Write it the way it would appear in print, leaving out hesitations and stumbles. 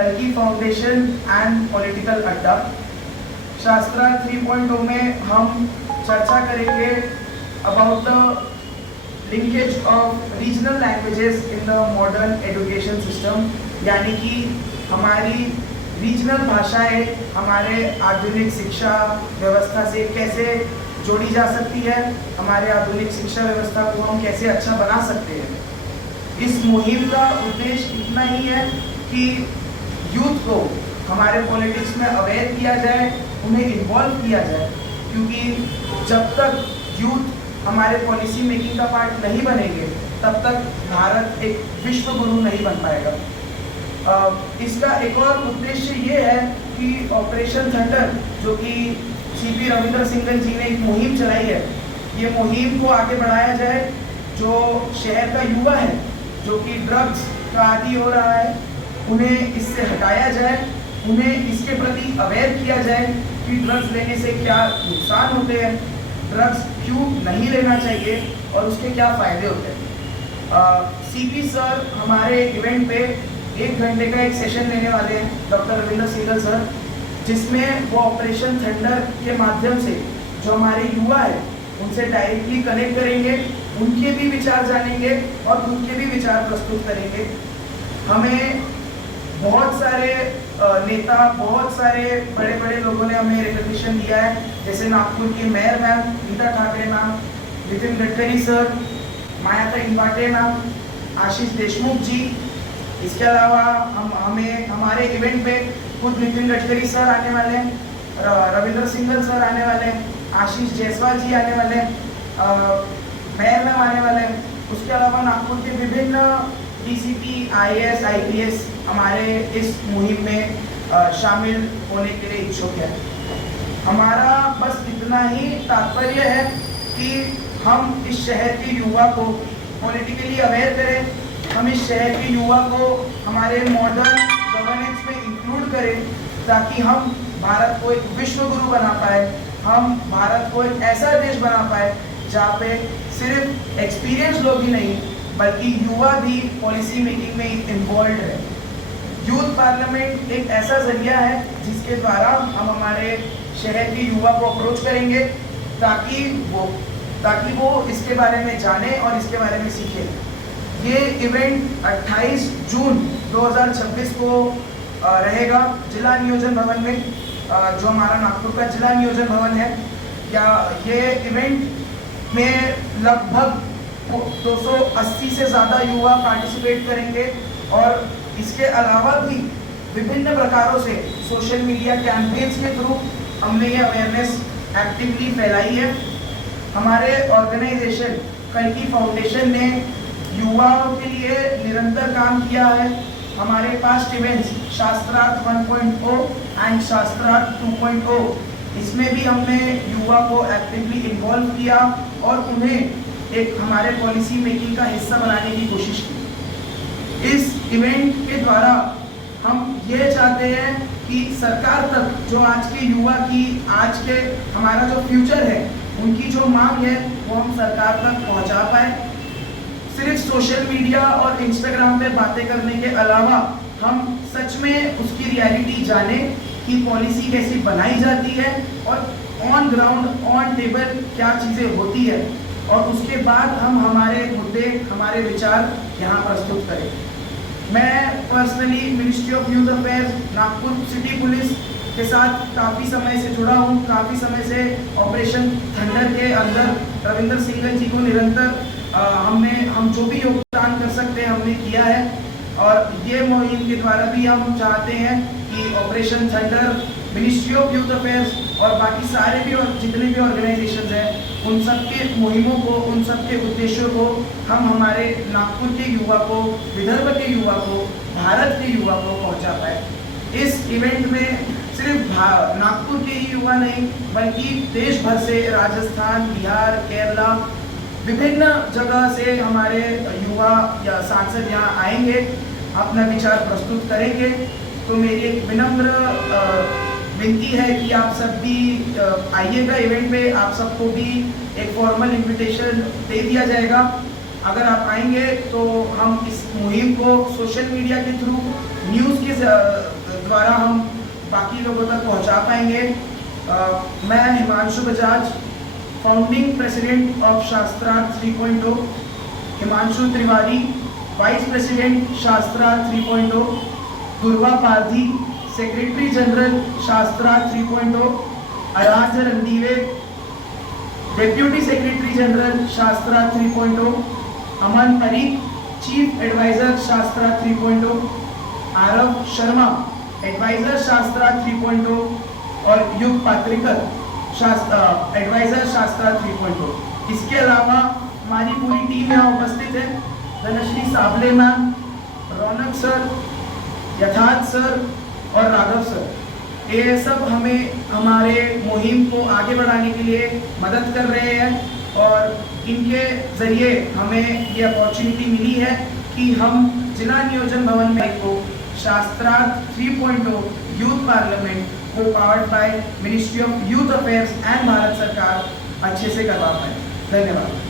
कल्कि foundation and political अड्डा। शास्त्रार्थ 3.0 में हम चर्चा करेंगे about the linkage of regional languages in the modern education system, यानी कि हमारी रीजनल भाषाएं हमारे आधुनिक शिक्षा व्यवस्था से कैसे जोड़ी जा सकती है, हमारे आधुनिक शिक्षा व्यवस्था को हम कैसे अच्छा बना सकते हैं। इस मुहिम का उद्देश्य इतना ही है कि यूथ को हमारे पॉलिटिक्स में अवेयर किया जाए, उन्हें इन्वॉल्व किया जाए, क्योंकि जब तक यूथ हमारे पॉलिसी मेकिंग का पार्ट नहीं बनेंगे तब तक भारत एक विश्व गुरु नहीं बन पाएगा। इसका एक और उद्देश्य ये है कि ऑपरेशन थंडर, जो कि सीपी रविंद्र सिंघल जी ने एक मुहिम चलाई है, ये मुहिम को आगे बढ़ाया जाए। जो शहर का युवा है जो कि ड्रग्स का आदी हो रहा है, उन्हें इससे हटाया जाए, उन्हें इसके प्रति अवेयर किया जाए कि ड्रग्स लेने से क्या नुकसान होते हैं, ड्रग्स क्यों नहीं लेना चाहिए और उसके क्या फ़ायदे होते हैं। सीपी सर हमारे इवेंट पे 1 घंटे का एक सेशन लेने वाले हैं, डॉक्टर रविंद्र सिंघल सर, जिसमें वो ऑपरेशन थंडर के माध्यम से जो हमारे युवा है उनसे डायरेक्टली कनेक्ट करेंगे, उनके भी विचार जानेंगे और उनके भी विचार प्रस्तुत करेंगे। हमें बहुत सारे नेता, बहुत सारे बड़े बड़े लोगों ने हमें रिकॉग्निशन दिया है, जैसे नागपुर की mayor ma'am Neeta Thakre ma'am, Nitin Gadkari sir, Mayata Imbate ma'am, Ashish Deshmukh ji. इसके अलावा हमें हमारे इवेंट पे खुद नितिन गडकरी सर आने वाले हैं, रविंद्र सिंघल सर आने वाले हैं, आशीष जायसवाल जी आने वाले हैं, मेयर मैम आने वाले हैं। उसके अलावा नागपुर के विभिन्न डीसीपी, आईएएस, आईपीएस हमारे इस मुहिम में शामिल होने के लिए इच्छुक है। हमारा बस इतना ही तात्पर्य है कि हम इस शहर के युवा को पॉलिटिकली अवेयर करें, हम इस शहर के युवा को हमारे मॉडर्न गवर्नेंस में इंक्लूड करें, ताकि हम भारत को एक विश्व गुरु बना पाए, हम भारत को एक ऐसा देश बना पाए जहाँ पे सिर्फ एक्सपीरियंस लोग ही नहीं बल्कि युवा भी पॉलिसी मेकिंग में इन्वॉल्व है। यूथ पार्लियामेंट एक ऐसा जरिया है जिसके द्वारा हम हमारे शहर के युवा को अप्रोच करेंगे ताकि वो इसके बारे में जाने और इसके बारे में सीखे। ये इवेंट 28 जून 2026 को रहेगा जिला नियोजन भवन में, जो हमारा नागपुर का जिला नियोजन भवन है। या ये इवेंट में लगभग 280 से ज़्यादा युवा पार्टिसिपेट करेंगे और इसके अलावा भी विभिन्न प्रकारों से सोशल मीडिया कैंपेन्स के थ्रू हमने ये अवेयरनेस एक्टिवली फैलाई है। हमारे ऑर्गेनाइजेशन कल्कि फाउंडेशन ने युवाओं के लिए निरंतर काम किया है। हमारे पास्ट इवेंट्स शास्त्रार्थ 1.0 एंड शास्त्रार्थ 2.0, इसमें भी हमने युवा को एक्टिवली इन्वॉल्व किया और उन्हें एक हमारे पॉलिसी मेकिंग का हिस्सा बनाने की कोशिश की। इस इवेंट के द्वारा हम ये चाहते हैं कि सरकार तक जो आज के युवा की, आज के हमारा जो फ्यूचर है, उनकी जो मांग है वो हम सरकार तक पहुंचा पाए। सिर्फ सोशल मीडिया और इंस्टाग्राम पे बातें करने के अलावा हम सच में उसकी रियलिटी जाने कि पॉलिसी कैसी बनाई जाती है और ऑन ग्राउंड, ऑन टेबल क्या चीज़ें होती है, और उसके बाद हम हमारे मुद्दे, हमारे विचार यहाँ प्रस्तुत करें। मैं personally ministry of youth affairs, Nagpur city police के साथ काफ़ी समय से जुड़ा हूँ। काफ़ी समय से ऑपरेशन थंडर के अंदर रविंद्र सिंघल जी को निरंतर हम जो भी योगदान कर सकते हैं हमने किया है, और ये मुहिम के द्वारा भी हम चाहते हैं कि operation thunder, ministry of youth affairs और बाकी सारे भी और जितने भी ऑर्गेनाइजेशंस हैं, उन सब के मुहिमों को, उन सब के उद्देश्यों को हम हमारे नागपुर के युवा को, विदर्भ के युवा को, भारत के युवा को पहुंचा पाए। इस इवेंट में सिर्फ नागपुर के ही युवा नहीं बल्कि देश भर से, राजस्थान, बिहार, केरला, विभिन्न जगह से हमारे युवा या सांसद यहाँ आएंगे, अपना विचार प्रस्तुत करेंगे। तो मेरी एक विनम्र विनती है कि आप सब भी आइएगा इवेंट में। आप सबको भी एक फॉर्मल इनविटेशन दे दिया जाएगा। अगर आप आएंगे तो हम इस मुहिम को सोशल मीडिया के थ्रू, न्यूज़ के द्वारा हम बाकी लोगों तक पहुंचा पाएंगे। मैं Himanshu Bajaj, founding president of शास्त्रा 3.0, हिमांशु तिवारी, वाइस प्रेसिडेंट शास्त्रा 3.0, दुर्वा पारधी, सेक्रेटरी जनरल शास्त्रा 3.0, आराध्य रणदीवे, डेप्यूटी सेक्रेटरी जनरल शास्त्रा 3.0, अमन परीख, चीफ एडवाइजर शास्त्रा 3.0, आरव शर्मा, एडवाइजर शास्त्रा 3.0 और युग पात्रिकर एडवाइजर शास्त्रा 3.0। इसके अलावा हमारी पूरी टीम यहाँ उपस्थित है। धनश्री साबले मैम, रौनक सर, यथार्थ सर और राघव सर, ये सब हमें हमारे मुहिम को आगे बढ़ाने के लिए मदद कर रहे हैं और इनके ज़रिए हमें ये अपॉर्चुनिटी मिली है कि हम जिला नियोजन भवन में को शास्त्रा 3.0 यूथ पार्लियामेंट को powered by ministry of youth affairs and Bharat सरकार अच्छे से करवा पाए। धन्यवाद।